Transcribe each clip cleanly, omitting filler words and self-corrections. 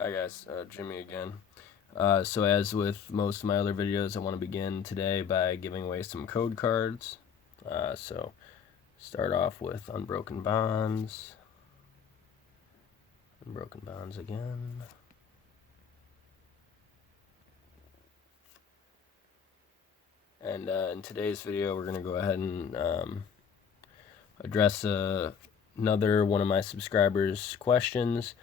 Hi guys, Jimmy again. So as with most of my other videos, I want to begin today by giving away some code cards. So start off with Unbroken Bonds. Unbroken Bonds again. And in today's video, we're going to go ahead and address another one of my subscribers' questions.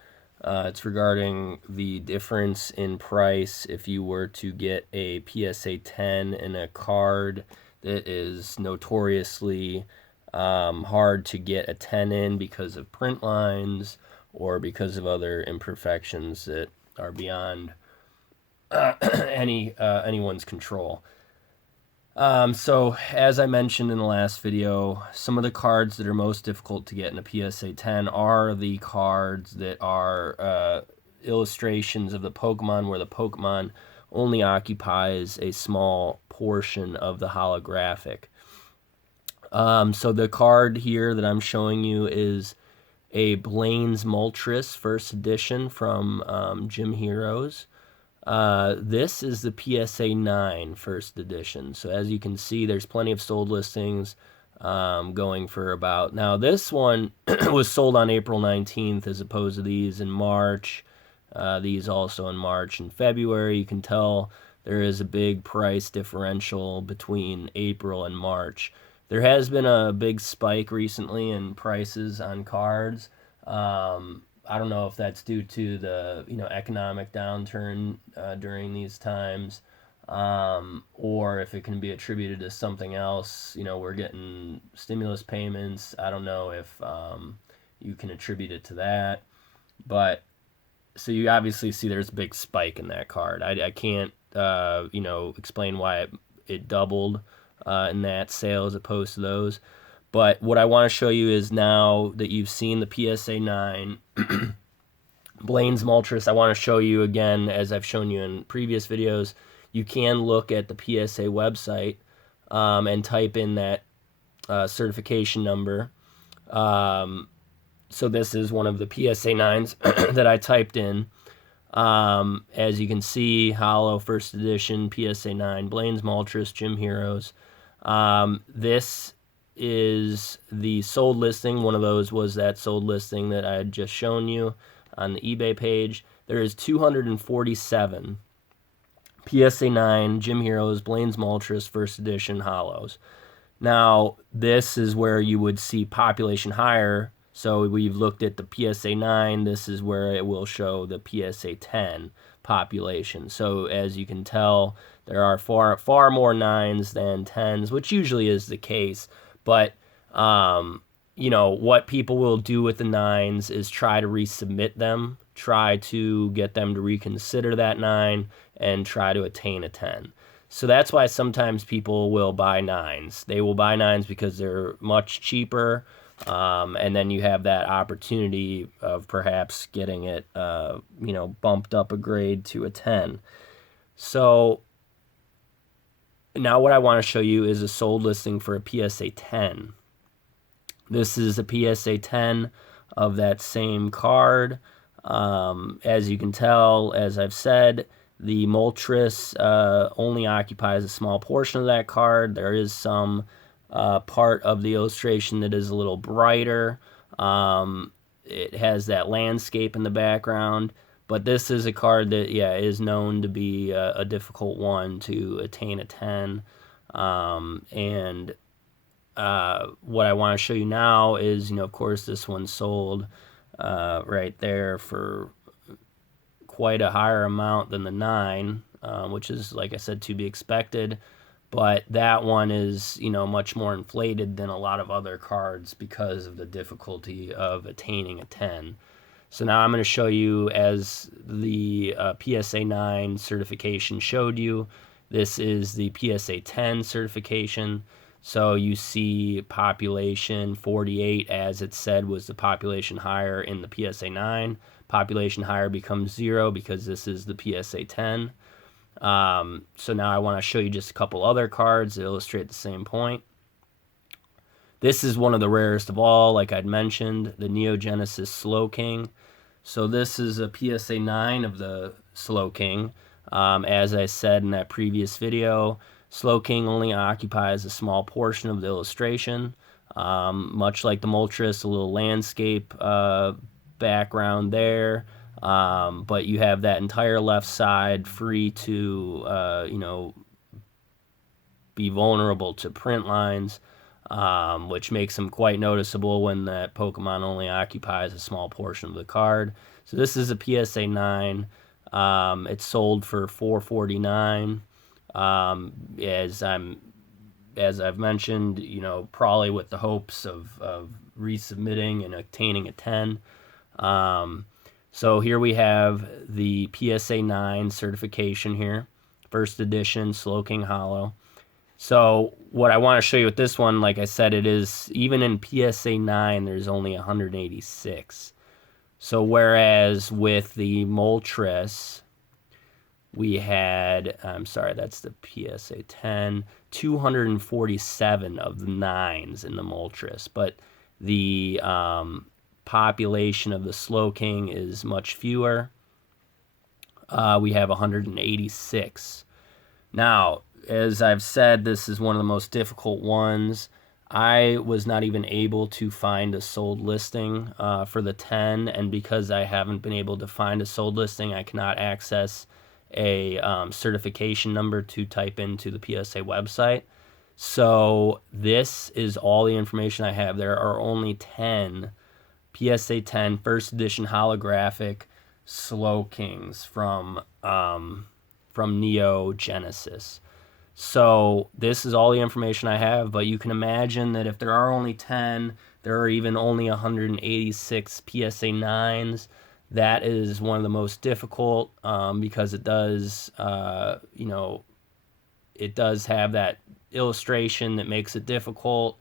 It's regarding the difference in price if you were to get a PSA 10 in a card that is notoriously hard to get a 10 in because of print lines or because of other imperfections that are beyond anyone's control. So as I mentioned in the last video, some of the cards that are most difficult to get in a PSA 10 are the cards that are illustrations of the Pokemon where the Pokemon only occupies a small portion of the holographic. So the card here that I'm showing you is a Blaine's Moltres first edition from Gym Heroes. This is the PSA 9 first edition. So as you can see, there's plenty of sold listings going for about... Now, this one was sold on April 19th as opposed to these in March. These also in March and February. You can tell there is a big price differential between April and March. There has been a big spike recently in prices on cards. I don't know if that's due to the economic downturn during these times, or if it can be attributed to something else. We're getting stimulus payments. I don't know if you can attribute it to that, but so you obviously see there's a big spike in that card. I can't explain why it doubled in that sale as opposed to those. But what I want to show you is now that you've seen the PSA 9 Blaine's Moltres, I want to show you again, as I've shown you in previous videos, you can look at the PSA website and type in that certification number. So this is one of the PSA 9s that I typed in. As you can see, Hollow First Edition, PSA 9, Blaine's Moltres, Gym Heroes. This is the sold listing. One of those was that sold listing that I had just shown you on the eBay page. There is 247 PSA 9 Gym Heroes Blaine's Moltres First Edition Hollows. Now, this is where you would see population higher. So we've looked at the PSA 9. This is where it will show the PSA 10 population. So as you can tell, there are far more 9s than 10s, which usually is the case. But, what people will do with the 9s is try to resubmit them, try to get them to reconsider that 9, and try to attain a 10. So that's why sometimes people will buy 9s. They will buy 9s because they're much cheaper, and then you have that opportunity of perhaps getting it, bumped up a grade to a 10. So now what I want to show you is a sold listing for a PSA 10. This is a PSA 10 of that same card. As you can tell, as I've said, the Moltres only occupies a small portion of that card. There is some part of the illustration that is a little brighter. It has that landscape in the background. But this is a card that, is known to be a difficult one to attain a 10. What I want to show you now is, of course, this one sold right there for quite a higher amount than the 9, which is, like I said, to be expected. But that one is, much more inflated than a lot of other cards because of the difficulty of attaining a 10. So now I'm going to show you, as the PSA 9 certification showed you, this is the PSA 10 certification. So you see population 48, as it said, was the population higher in the PSA 9. Population higher becomes 0 because this is the PSA 10. So now I want to show you just a couple other cards that illustrate the same point. This is one of the rarest of all, like I'd mentioned, the Neo Genesis Slow King. So this is a PSA 9 of the Slow King. As I said in that previous video, Slow King only occupies a small portion of the illustration. Much like the Moltres, a little landscape background there. But you have that entire left side free to, be vulnerable to print lines, which makes them quite noticeable when that Pokemon only occupies a small portion of the card. So this is a PSA 9. It's sold for $4.49. As I've mentioned, probably with the hopes of resubmitting and attaining a 10. So here we have the PSA 9 certification here, first edition Slow King Hollow. So what I want to show you with this one, like I said, it is, even in PSA 9, there's only 186. So whereas with the Moltres, we had, I'm sorry, that's the PSA 10, 247 of the 9s in the Moltres. But the population of the Slow King is much fewer. We have 186. Now, as I've said, this is one of the most difficult ones. I was not even able to find a sold listing for the 10, and because I haven't been able to find a sold listing, I cannot access a certification number to type into the PSA website. So this is all the information I have. There are only 10 PSA 10 first edition holographic Slow Kings from Neo Genesis. So this is all the information I have, but you can imagine that if there are only 10, there are even only 186 PSA 9s. That is one of the most difficult because it does, it does have that illustration that makes it difficult.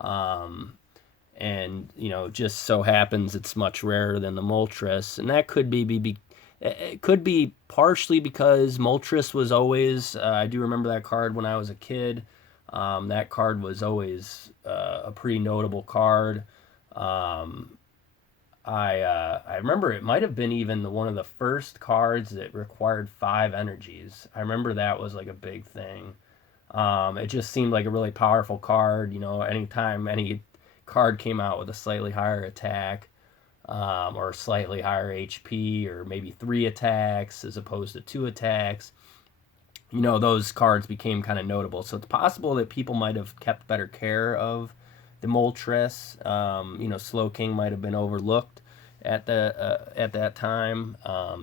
And, just so happens it's much rarer than the Moltres. And that could it could be partially because Moltres was always, I do remember that card when I was a kid. That card was always a pretty notable card. I remember it might have been even one of the first cards that required 5 energies. I remember that was like a big thing. It just seemed like a really powerful card. Anytime any card came out with a slightly higher attack, or slightly higher HP, or maybe 3 attacks as opposed to 2 attacks, those cards became kind of notable. So it's possible that people might have kept better care of the Moltres. Slow King might have been overlooked at that time.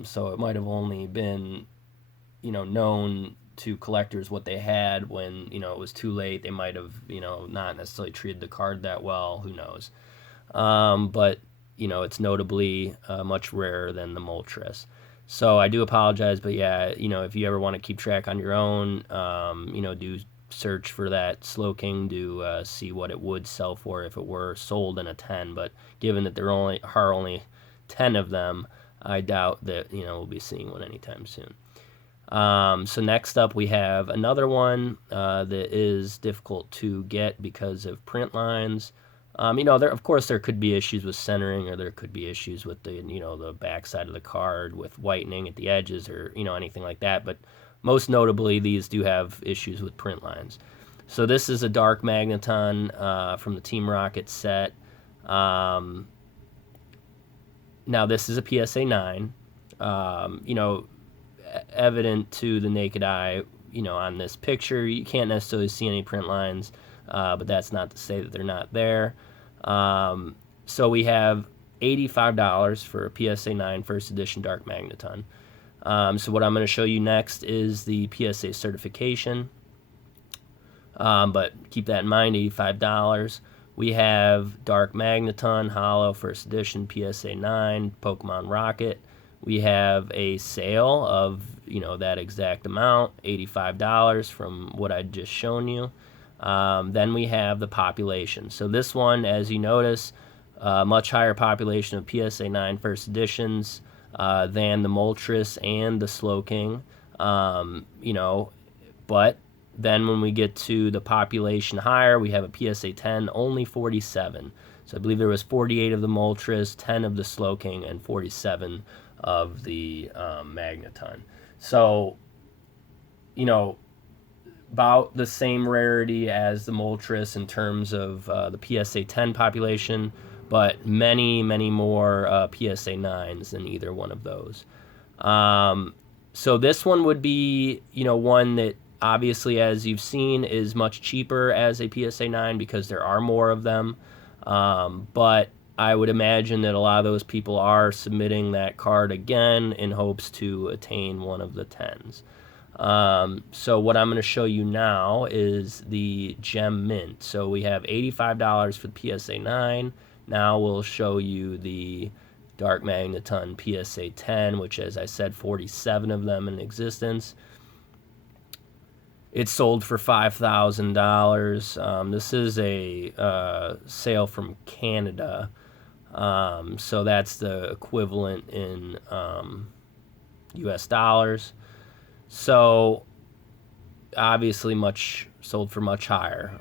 So it might have only been, known to collectors what they had when, it was too late. They might have, not necessarily treated the card that well. Who knows? But it's notably much rarer than the Moltres. So I do apologize, but yeah, if you ever want to keep track on your own, do search for that Slow King to see what it would sell for if it were sold in a 10. But given that there are only 10 of them, I doubt that we'll be seeing one anytime soon. So next up we have another one that is difficult to get because of print lines. Of course there could be issues with centering, or there could be issues with the back side of the card with whitening at the edges, or anything like that. But most notably, these do have issues with print lines. So this is a Dark Magneton from the Team Rocket set. Now this is a PSA 9. Evident to the naked eye, on this picture, you can't necessarily see any print lines. But that's not to say that they're not there. So we have $85 for a PSA 9 first edition Dark Magneton. So what I'm going to show you next is the PSA certification. But keep that in mind, $85. We have Dark Magneton Hollow first edition PSA 9 Pokemon Rocket. We have a sale of that exact amount, $85 from what I'd just shown you. Then we have the population. So this one, as you notice, much higher population of PSA 9 first editions than the Moltres and the Slow King. But then when we get to the population higher, we have a PSA 10, only 47. So I believe there was 48 of the Moltres, 10 of the Slowking, and 47 of the Magneton. So, you know, about the same rarity as the Moltres in terms of the PSA 10 population, but many, many more PSA 9s than either one of those. So this one would be, one that obviously, as you've seen, is much cheaper as a PSA 9 because there are more of them. But I would imagine that a lot of those people are submitting that card again in hopes to attain one of the 10s. So what I'm going to show you now is the Gem Mint. So we have $85 for the PSA 9. Now we'll show you the Dark Magneton PSA 10, which, as I said, 47 of them in existence. It's sold for $5,000. This is a sale from Canada, so that's the equivalent in US dollars. So obviously sold for much higher.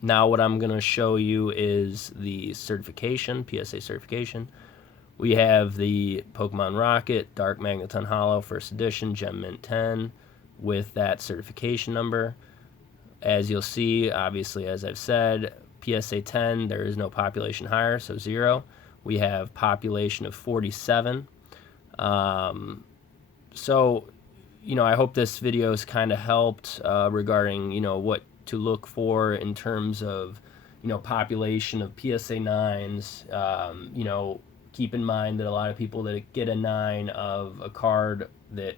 Now what I'm going to show you is the certification, PSA certification. We have the Pokemon Rocket, Dark Magneton Holo, First Edition, Gem Mint 10, with that certification number. As you'll see, obviously, as I've said, PSA 10, there is no population higher, so 0. We have population of 47. So, I hope this video has kind of helped regarding, what to look for in terms of, population of PSA 9s. Keep in mind that a lot of people that get a 9 of a card that,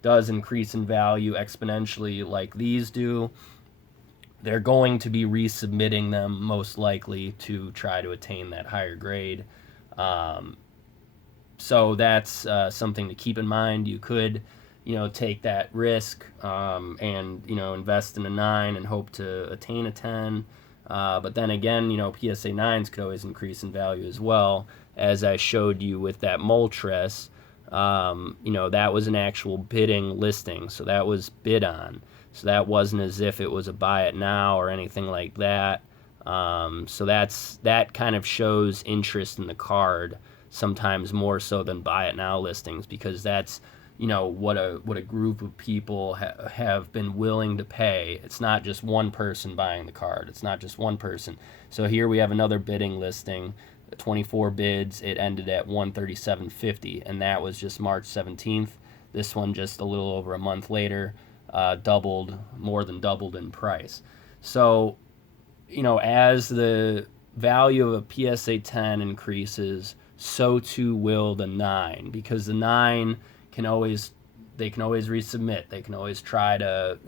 does increase in value exponentially like these do, they're going to be resubmitting them most likely to try to attain that higher grade. So that's something to keep in mind. You could, take that risk and, invest in a 9 and hope to attain a 10. But then again, PSA 9s could always increase in value as well. As I showed you with that Moltres, that was an actual bidding listing. So that was bid on. So that wasn't as if it was a buy it now or anything like that. So that kind of shows interest in the card, sometimes more so than buy it now listings, because that's what a group of people have been willing to pay. It's not just one person buying the card. It's not just one person. So here we have another bidding listing, 24 bids. It ended at $137.50, and that was just March 17th. This one just a little over a month later, more than doubled in price. So as the value of a PSA 10 increases, so too will the 9, because the 9 can always resubmit. They can always try to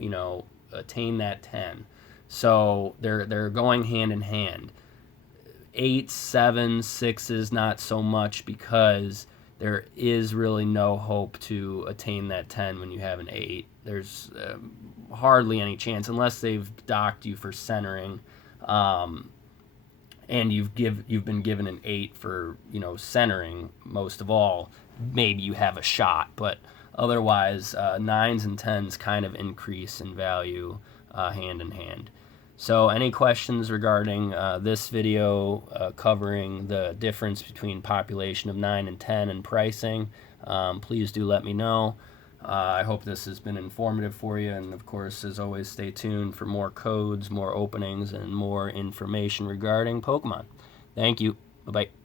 attain that 10. So they're going hand in hand. 8, 7, 6s not so much, because there is really no hope to attain that 10 when you have an 8. There's hardly any chance unless they've docked you for centering. And you've been given an 8 for centering. Most of all, maybe you have a shot, but otherwise 9s and 10s kind of increase in value hand in hand. So any questions regarding this video covering the difference between population of 9 and 10 and pricing, please do let me know. I hope this has been informative for you, and of course, as always, stay tuned for more codes, more openings, and more information regarding Pokemon. Thank you. Bye-bye.